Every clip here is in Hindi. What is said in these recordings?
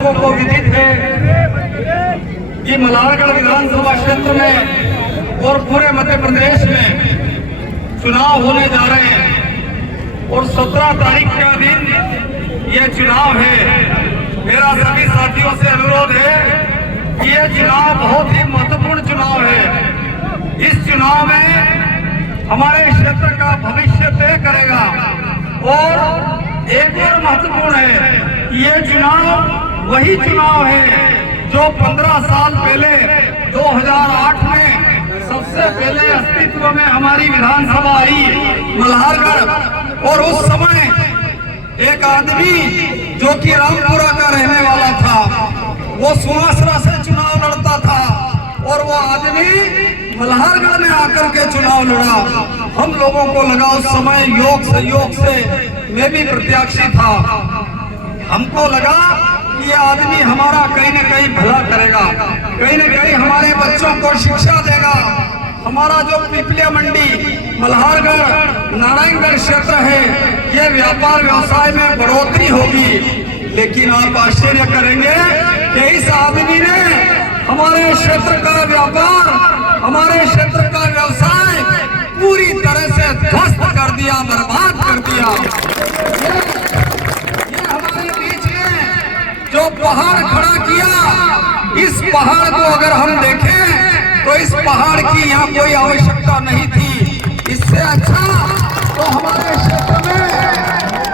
लोगों को विदित है कि मल्हारगढ़ विधानसभा क्षेत्र में और पूरे मध्य प्रदेश में चुनाव होने जा रहे हैं और 17 तारीख का दिन यह चुनाव है। मेरा सभी साथियों से अनुरोध है कि यह चुनाव बहुत ही महत्वपूर्ण चुनाव है। इस चुनाव में हमारे क्षेत्र का भविष्य तय करेगा। और एक और महत्वपूर्ण है, ये चुनाव वही चुनाव है जो 15 साल पहले 2008 में सबसे पहले अस्तित्व में हमारी विधानसभा आई मल्हारगढ़। और उस समय एक आदमी जो कि रामपुरा का रहने वाला था, वो सुहासरा से चुनाव लड़ता था और वो आदमी मल्हारगढ़ में आकर के चुनाव लड़ा। हम लोगों को लगा उस समय योग से मैं भी प्रत्याशी था। हमको लगा ये आदमी हमारा कहीं न कहीं भला करेगा, कहीं न कहीं हमारे बच्चों को शिक्षा देगा। हमारा जो पिपलिया मंडी मल्हारगढ़ नारायणगढ़ क्षेत्र है, ये व्यापार व्यवसाय में बढ़ोतरी होगी। लेकिन आप आश्चर्य करेंगे कि इस आदमी ने हमारे क्षेत्र का व्यापार, हमारे क्षेत्र का व्यवसाय पूरी तरह से ध्वस्त कर दिया, बर्बाद कर दिया। ये हमारे बीच में जो पहाड़ खड़ा किया, इस पहाड़ को अगर हम देखें तो इस पहाड़ की यहाँ कोई आवश्यकता नहीं थी। इससे अच्छा तो हमारे क्षेत्र में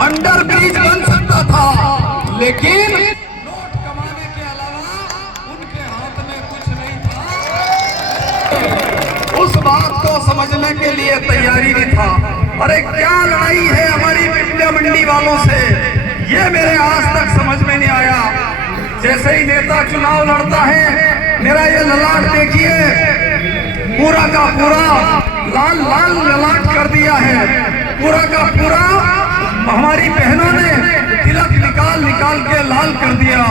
अंडर ब्रिज बन सकता था, लेकिन नोट कमाने के अलावा उनके हाथ में कुछ नहीं था। उस बात को समझने के लिए तैयारी नहीं था। अरे क्या लड़ाई है हमारी पिपलिया मंडी वालों से, ये मेरे आज तक समझ में नहीं आया। जैसे ही नेता चुनाव लड़ता है, मेरा ये ललाट देखिए, पूरा का पूरा लाल लाल ललाट कर दिया है। पूरा का पूरा हमारी बहनों ने तिलक निकाल के लाल कर दिया।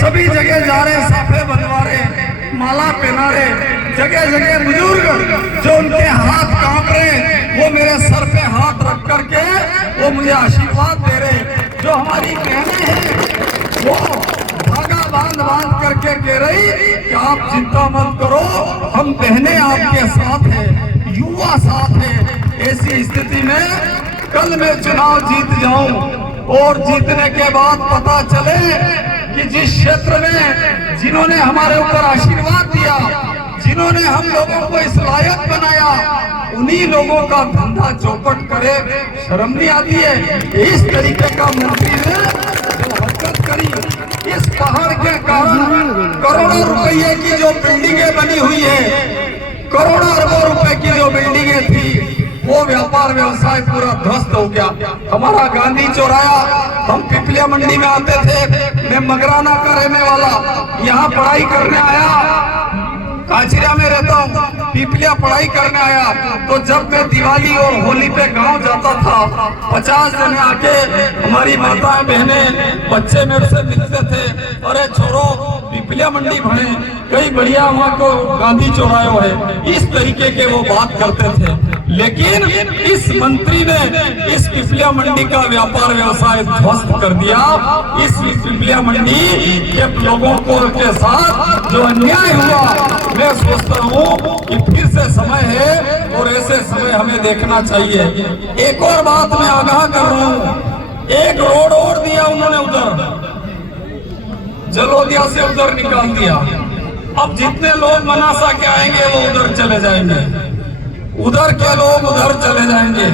सभी जगह जा रहे, साफे बनवा रहे, माला पहना रहे। जगह जगह बुजुर्ग जो उनके हाथ कांप रहे, वो मेरे सर पे हाथ रख करके वो मुझे आशीर्वाद दे रहे। जो हमारी बहनें हैं वो धागा बांध करके कह रही कि आप चिंता मत करो, हम बहनें आपके साथ हैं, युवा साथ है। ऐसी स्थिति में कल मैं चुनाव जीत जाऊं और जीतने के बाद पता चले कि जिस क्षेत्र में जिन्होंने हमारे ऊपर आशीर्वाद दिया, जिन्होंने हम लोगों को इस लायक बनाया, उन्हीं लोगों का धंधा चौपट करे, शर्म नहीं आती है। इस तरीके का मंत्री ने जो हरकत करी, इस पहाड़ के कारण करोड़ों रुपये की जो बिल्डिंगें बनी हुई है, करोड़ों अरबों रुपए की जो बिल्डिंगें थी, वो व्यापार व्यवसाय पूरा ध्वस्त हो गया। हमारा गांधी चौराया, हम पिपलिया मंडी में आते थे, मैं मगराना का रहने वाला, यहाँ पढ़ाई करने आया, काचिरा में रहता हूँ, पिपलिया पढ़ाई करने आया। तो जब मैं दिवाली और होली पे गांव जाता था, 50 जने आके हमारी माताएं बहनें बच्चे मेरे से मिलते थे, अरे छोरो पिपलिया मंडी भरे, कई बढ़िया वहाँ को गांधी चौरायो है, इस तरीके के वो बात करते थे। लेकिन इस मंत्री ने इस पिपलिया मंडी का व्यापार व्यवसाय ध्वस्त कर दिया। इस पिपलिया मंडी के लोगों को के साथ जो अन्याय हुआ, मैं सोचता हूँ कि फिर से समय है और ऐसे समय हमें देखना चाहिए। एक और बात मैं आगाह कर रहा हूँ, एक रोड और दिया उन्होंने उधर जलोदिया से, उधर निकाल दिया। अब जितने लोग मनासा के आएंगे वो उधर चले जाएंगे, उधर के लोग उधर चले जाएंगे।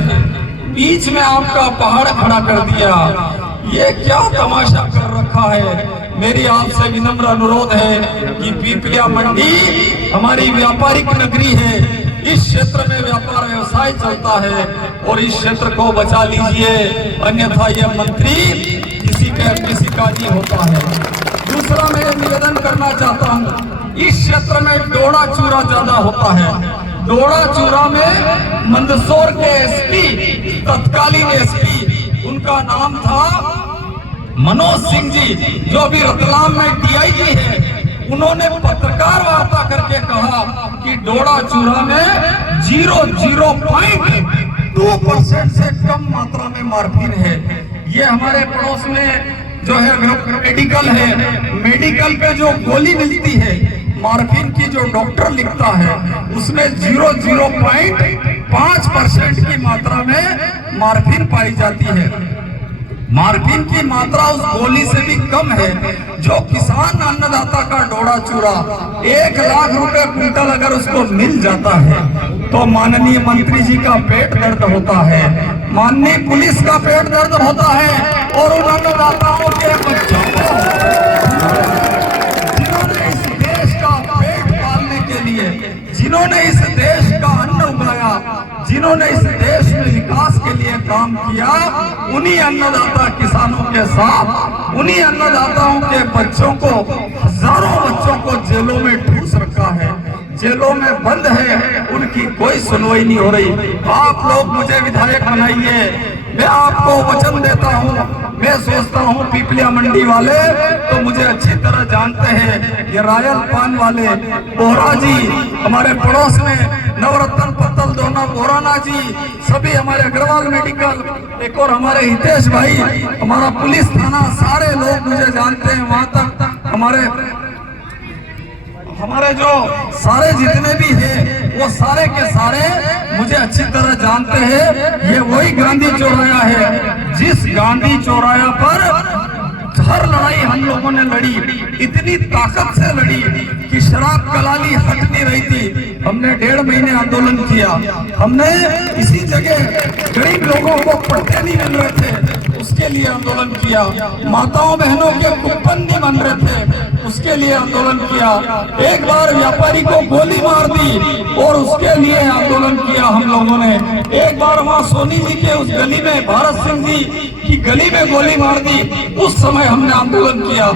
बीच में आपका पहाड़ खड़ा कर दिया, ये क्या तमाशा कर रखा है। मेरी आपसे विनम्र अनुरोध है कि पिपलिया मंडी हमारी व्यापारिक नगरी है, इस क्षेत्र में व्यापार व्यवसाय चलता है और इस क्षेत्र को बचा लीजिए, अन्यथा यह मंत्री किसी का नहीं होता है। दूसरा मैं निवेदन करना चाहता हूँ, इस क्षेत्र में डोड़ा चूरा ज्यादा होता है। डोड़ा चूरा में मंदसौर के एसपी, तत्कालीन एसपी, उनका नाम था मनोज सिंह जी, जो अभी रतलाम में डीआईजी है। उन्होंने पत्रकार वार्ता करके कहा कि डोड़ा चूरा में 0.2% से कम मात्रा में मार्फिन है। ये हमारे पड़ोस में जो है मेडिकल है, मेडिकल पे जो गोली मिलती है मॉर्फिन की, जो डॉक्टर लिखता है उसमें 0.5% की मात्रा में मॉर्फिन पाई जाती है। मॉर्फिन की मात्रा उस गोली से भी कम है। जो किसान अन्नदाता का डोरा चूरा 1 लाख रुपए क्विंटल अगर उसको मिल जाता है तो माननीय मंत्री जी का पेट दर्द होता है, माननीय पुलिस का पेट दर्द होता है, और उन अन्नदाताओं के बच्चों को जिन्होंने इस देश का पेट पालने के लिए, जिन्होंने इस देश का अन्न उगाया, जिन्होंने इस देश में विकास के लिए काम किया, उन्हीं अन्नदाता किसानों के साथ उन्हीं अन्नदाताओं के बच्चों को, हजारों बच्चों को जेलों में ठूस रखा है, जेलों में बंद है, उनकी कोई सुनवाई नहीं हो रही। आप लोग मुझे विधायक बनाइए, मैं आपको वचन देता हूँ। मैं सोचता हूँ पीपलिया मंडी वाले तो मुझे अच्छी तरह जानते हैं, ये रायल पान वाले बोहरा जी हमारे पड़ोस में, नवरत्न पत्तल दोना बोराना जी, सभी हमारे अग्रवाल मेडिकल, एक और हमारे हितेश भाई, हमारा पुलिस थाना, सारे लोग मुझे जानते हैं। वहां तक हमारे जो सारे जितने भी हैं वो सारे के सारे मुझे अच्छी तरह जानते हैं। ये वही गांधी चौराया है जिस गांधी चौराया पर हर लड़ाई हम लोगों ने लड़ी, इतनी ताकत से लड़ी कि शराब कलाली हट नहीं रही थी। हमने 1.5 महीने आंदोलन किया, हमने इसी जगह गरीब लोगों को पट्टे नहीं मिल रहे थे उसके लिए आंदोलन किया, माताओं बहनों के कूपन नहीं बन रहे थे उसके लिए आंदोलन किया, एक बार व्यापारी को गोली मार दी और उसके लिए आंदोलन किया हम लोगों ने, एक बार वहाँ सोनी जी के उस गली में, भारत सिंह जी की गली में गोली मार दी, उस समय हमने आंदोलन किया।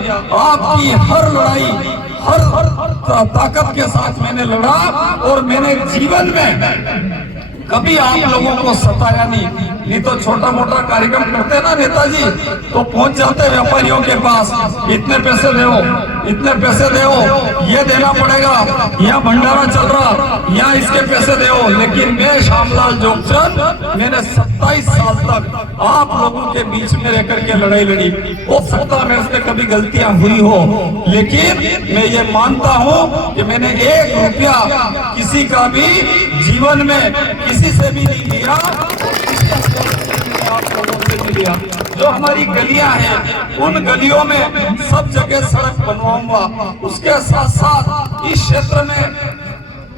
आपकी हर लड़ाई हर ताकत के साथ मैंने लड़ा और मैंने जीवन में कभी आप लोगों को सताया नहीं तो छोटा मोटा कार्यक्रम करते ना नेताजी तो पहुंच जाते व्यापारियों के पास, इतने पैसे दो, इतने पैसे दो, ये देना पड़ेगा, यहाँ भंडारा चल रहा, यहाँ इसके पैसे दो। लेकिन मैं श्यामलाल जोगचंद, मैंने 27 साल तक आप लोगों के बीच में रहकर के लड़ाई लड़ी। हो सकता है मेरे से कभी गलतियां हुई हो, लेकिन मैं ये मानता हूँ कि मैंने 1 रुपया किसी का भी जीवन में किसी से भी नहीं लिया, आप लोगों से भी लिया। जो हमारी गलियां हैं उन गलियों में सब जगह सड़क बनवाऊंगा, उसके साथ साथ इस क्षेत्र में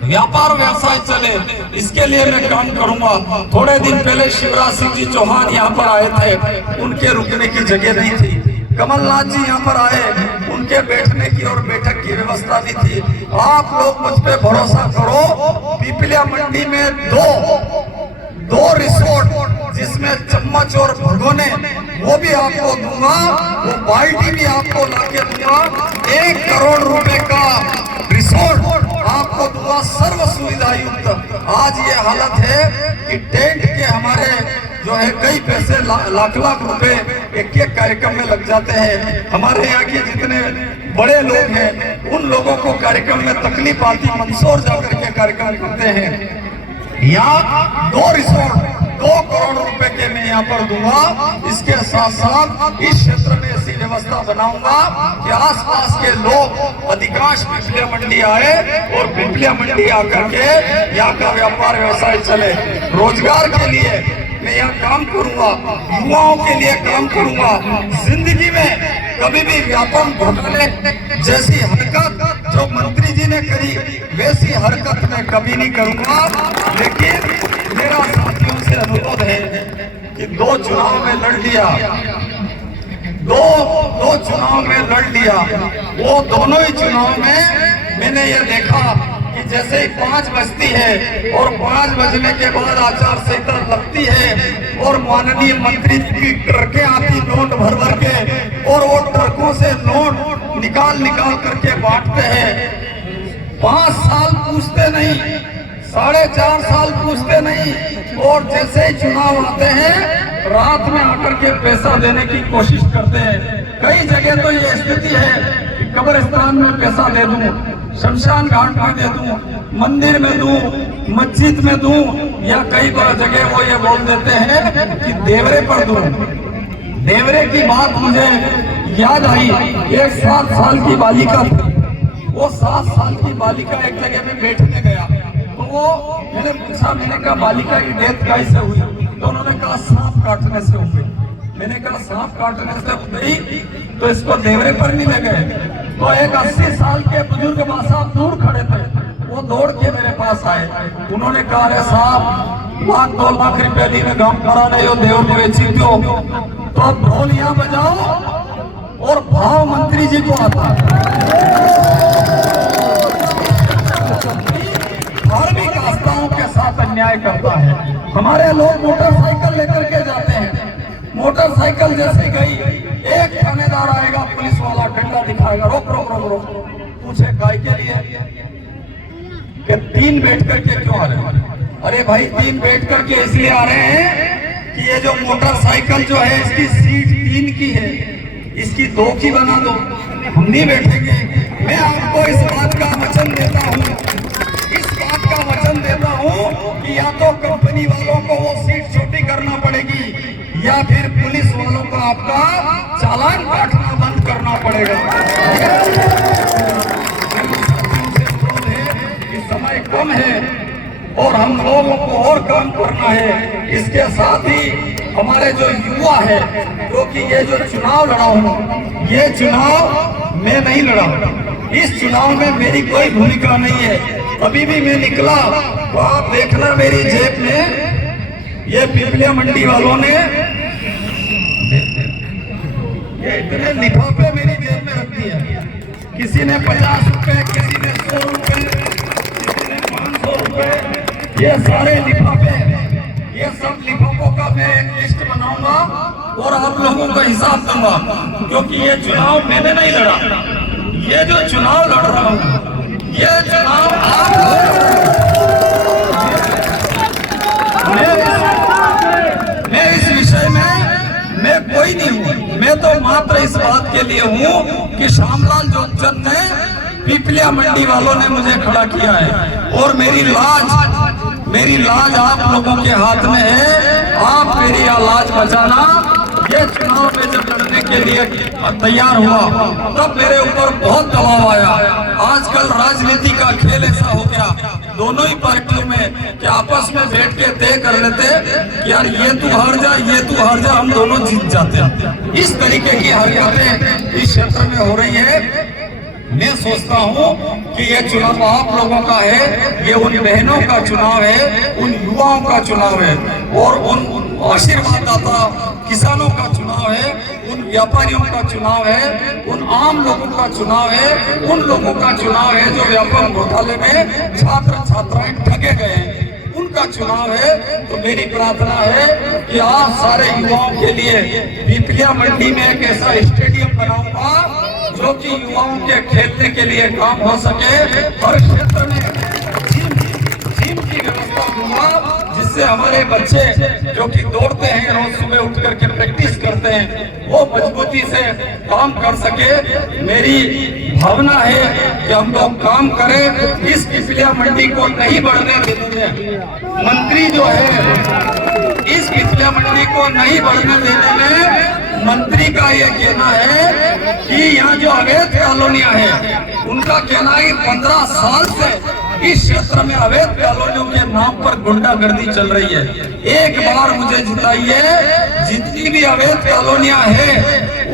व्यापार व्यवसाय चले इसके लिए मैं काम करूंगा। थोड़े दिन पहले शिवराज सिंह जी चौहान यहाँ पर आए थे, उनके रुकने की जगह नहीं थी, कमलनाथ जी यहाँ पर आए, उनके बैठने की और बैठक की व्यवस्था नहीं थी। आप लोग मुझ पे भरोसा करो, पीपलिया मंडी में दो रिसोर्ट जिसमें चम्मच और भगोने वो भी आपको दूंगा, वो बाल्टी भी आपको लाके दूंगा, 1 करोड़ रुपए का रिसोर्ट आपको दूंगा, सर्व सुविधा युक्त। आज ये हालत है कि टेंट के हमारे जो है कई पैसे लाख रुपए एक कार्यक्रम में लग जाते हैं। हमारे यहाँ के जितने बड़े लोग हैं उन लोगों को कार्यक्रम में तकलीफ आती, मंदसौर जाकर के कार्यक्रम करते हैं। यहाँ 2 रिसोर्ट 2 करोड़ रुपए के मैं यहाँ पर दूंगा। इसके साथ साथ इस क्षेत्र में ऐसी व्यवस्था बनाऊंगा कि आसपास के लोग अधिकांश पीपलिया मंडी आए और पीपलिया मंडी आकर के यहाँ का व्यापार व्यवसाय चले। रोजगार के लिए मैं यहाँ काम करूंगा, युवाओं के लिए काम करूंगा। जिंदगी में कभी भी व्यापम घोटाले जैसी हरकत जो मंत्री जी ने करी वैसी हरकत मैं कभी नहीं करूंगा। लेकिन मेरा साथियों से अनुरोध है कि 2 चुनाव में लड़ लिया, दो चुनाव में लड़ लिया, वो दोनों ही चुनाव में मैंने ये देखा कि जैसे ही 5 बजती है और 5 बजने के बाद आचार संहिता लगती है और माननीय मंत्री की ट्रकें आती नोट भर के और वो ट्रकों से नोट निकाल करके बांटते हैं। 5 साल पूछते नहीं, 4.5 साल पूछते नहीं, और जैसे ही चुनाव आते हैं रात में आकर के पैसा देने की कोशिश करते हैं। कई जगह तो ये स्थिति है कि कब्रिस्तान में पैसा दे दूं, शमशान घाट में दे दूं, मंदिर में दूं, मस्जिद में दूं, या कई जगह वो ये बोल देते हैं कि देवरे पर दूं। देवरे की बात मुझे याद आई, एक 7 साल की बालिका थी। वो 7 साल की बालिका एक जगह में बैठने गया, तो वो मैंने पूछा, मैंने कहा बालिका की डेथ कैसे हुई? तो उन्होंने कहा सांप काटने से हो गई। मैंने कहा सांप काटने से हो गई तो इसको देवरे पर नहीं ले गए? तो एक 80 साल के बुजुर्ग माँ साहब दूर खड़े थे, वो दौड़ के मेरे पास आए। उन्होंने कहा, अरे साहब 2 लाख रुपए दी में काम करा रहे हो, देवर को बेची दो, तो अब ढोल यहाँ बजाओ और भाव मंत्री जी को आता है। धार्मिक आस्थाओं के साथ अन्याय करता है। हमारे लोग मोटरसाइकिल लेकर के जाते हैं, मोटरसाइकिल जैसे गई, एक थानेदार आएगा, पुलिस वाला डंडा दिखाएगा, रोक रोक रोक रोक, पूछे काय के लिए? कि 3 बैठ करके क्यों आ रहे हैं? अरे भाई 3 बैठ करके इसलिए आ रहे हैं कि ये जो मोटरसाइकिल जो है इसकी सीट 3 की है, इसकी 2 की बना दो, हम नहीं बैठेंगे। मैं आपको इस बात का वचन देता हूँ, इस बात का वचन देता हूँ कि या तो कंपनी वालों को वो सीट छोटी करना पड़ेगी या फिर पुलिस वालों को आपका चालान काटना बंद करना पड़ेगा। समय कम है और हम लोगों को और काम करना है। इसके साथ ही हमारे जो युवा है, क्योंकि ये जो चुनाव लड़ा हूँ, ये चुनाव मैं नहीं लड़ा, इस चुनाव में मेरी कोई भूमिका नहीं है। अभी भी मैं निकला तो आप देखना मेरी जेब में ये पिपलिया मंडी वालों ने ये इतने लिफाफे मेरी जेब में रख दिए। किसी ने 50 रुपए, किसी ने 100 रुपए, किसी ने 500 रुपए, ये सारे लिफाफे, ये सब लिफाफों का मैं एक लिस्ट बनाऊंगा और आप लोगों का हिसाब दूंगा, क्योंकि ये चुनाव मैंने नहीं लड़ा। ये जो चुनाव लड़ रहा हूँ, ये चुनाव मैं इस विषय में मैं कोई नहीं हूँ। मैं तो मात्र इस बात के लिए हूँ कि श्यामलाल जोगचंद ने, पिपलिया मंडी वालों ने मुझे खड़ा किया है और मेरी लाज आप लोगों के हाथ में है। आप मेरी लाज बचाना। ये चुनाव में जब लड़ने के लिए तैयार हुआ तब मेरे ऊपर बहुत दबाव आया। आजकल राजनीति का खेल ऐसा हो गया दोनों ही पार्टियों में कि आपस में बैठ के तय कर लेते कि यार ये तू हार जा, ये तू हार जा, हम दोनों जीत जाते हैं। इस तरीके की हरकतें इस क्षेत्र में हो रही है। मैं सोचता हूँ कि ये चुनाव आप लोगों का है, ये उन बहनों का चुनाव है, उन युवाओं का चुनाव है और उन आशीर्वाद दाता किसानों का चुनाव है, उन व्यापारियों का चुनाव है, उन आम लोगों का चुनाव है, उन लोगों का चुनाव है जो व्यापार घोटाले में छात्र छात्राएं ठगे गए हैं, उनका चुनाव है। तो मेरी प्रार्थना है कि आप सारे युवाओं के लिए पिपलिया मंडी में एक ऐसा स्टेडियम बनाऊंगा जो कि युवाओं के खेलने के लिए काम हो सके। हर क्षेत्र में जिम की व्यवस्था दूंगा जिससे हमारे बच्चे जो कि दौड़ते हैं, रोज सुबह उठ करके प्रैक्टिस करते हैं, वो मजबूती से काम कर सके। मेरी भावना है कि हम लोग काम करें, इस पिपलिया मंडी को नहीं बढ़ने देंगे। मंत्री जो है इस पिपलिया मंडी को नहीं बढ़ने देने में मंत्री का ये कहना है कि यहाँ जो अवैध कॉलोनियां हैं उनका कहना है 15 साल से इस क्षेत्र में अवैध कॉलोनियों के नाम पर गुंडागर्दी चल रही है। एक बार मुझे जिताइए, जितनी भी अवैध कॉलोनियां हैं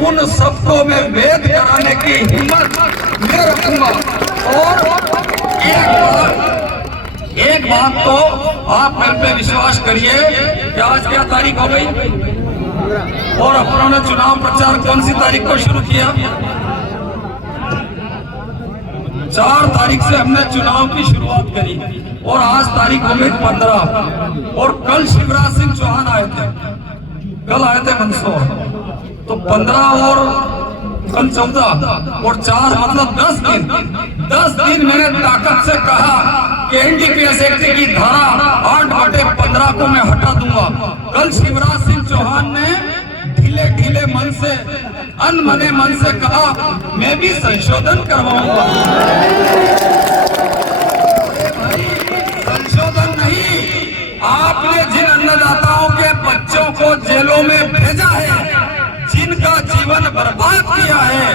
उन सबको मैं वैध कराने की हिम्मत मैं रखूंगा। और एक बात तो आप मेरे पे विश्वास करिए कि आज क्या तारीख हो गई और अपनों ने चुनाव प्रचार कौन सी तारीख को शुरू किया? 4 तारीख से हमने चुनाव की शुरुआत करी और आज तारीख हो गई 15 और कल शिवराज सिंह चौहान आए थे, कल आए थे मंदसौर, तो 15 और कल 14 और 4 मतलब 10 दिन मैंने ताकत से कहा कि एनडीपीएस एक्ट की धारा 8/15 को मैं हटा दूंगा। कल शिवराज सिंह चौहान ने ढीले मन से, अनमने मन से कहा मैं भी संशोधन करवाऊंगा। संशोधन नहीं, आपने जिन अन्नदाताओं के बच्चों को जेलों में भेजा है, जिनका जीवन जीवन बर्बाद किया है,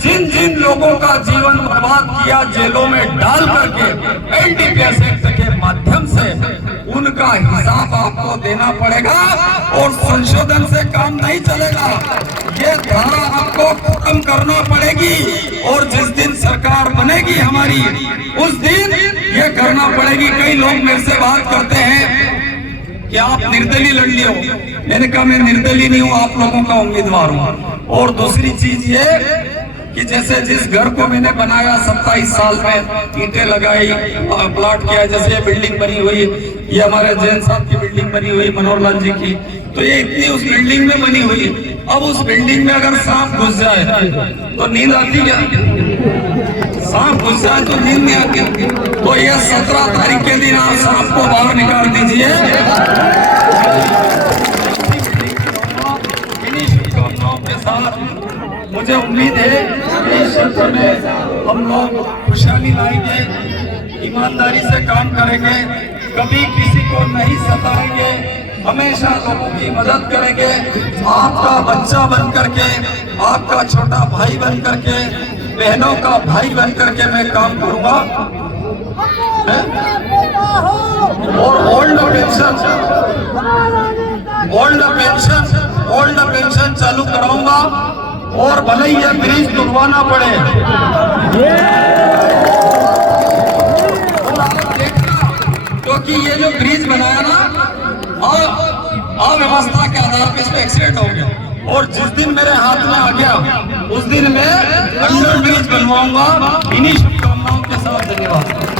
जिन जिन लोगों का जीवन बर्बाद किया जेलों में डाल करके एनडीपीएस एक्ट के माध्यम से, उनका हिसाब आपको देना पड़ेगा और संशोधन से काम नहीं चलेगा। ये धारा आपको खत्म करना पड़ेगी और जिस दिन सरकार बनेगी हमारी, उस दिन ये करना पड़ेगी। कई लोग मेरे से बात करते हैं कि आप निर्दलीय लड़ लियो। मैंने कहा मैं निर्दलीय नहीं हूँ, आप लोगों का उम्मीदवार हूँ। और दूसरी चीज ये कि जैसे जिस घर को मैंने बनाया 27 साल में, ईंटें लगाई, प्लाट किया, जैसे ये बिल्डिंग बनी हुई, ये हमारे जैन साहब की बिल्डिंग बनी हुई, मनोहर लाल जी की, तो ये इतनी उस बिल्डिंग में बनी हुई। अब उस बिल्डिंग में अगर सांप घुस जाए तो नींद आती क्या? सांप घुस जाए तो नींद नहीं आती। तो ये 17 तारीख के दिन आप सांप को बाहर निकाल दीजिए। इन्हीं शुभकामनाओं के साथ मुझे उम्मीद है कि इस क्षेत्र में हम लोग खुशहाली लाएंगे, ईमानदारी से काम करेंगे, कभी किसी को नहीं सताएंगे, हमेशा लोगों की मदद करेंगे। आपका बच्चा बन करके, आपका छोटा भाई बन करके, बहनों का भाई बन करके मैं काम करूंगा। और ओल्ड पेंशन चालू कराऊंगा और भले ही ये ब्रिज तुड़वाना पड़े। क्योंकि ये जो ब्रिज बनाया ना, अव्यवस्था के आधार पर इस पे एक्सीडेंट हो गया, और जिस दिन मेरे हाथ में आ गया उस दिन मैं अंडर ब्रिज बनवाऊंगा। इन्हीं शुभकामनाओं के साथ धन्यवाद।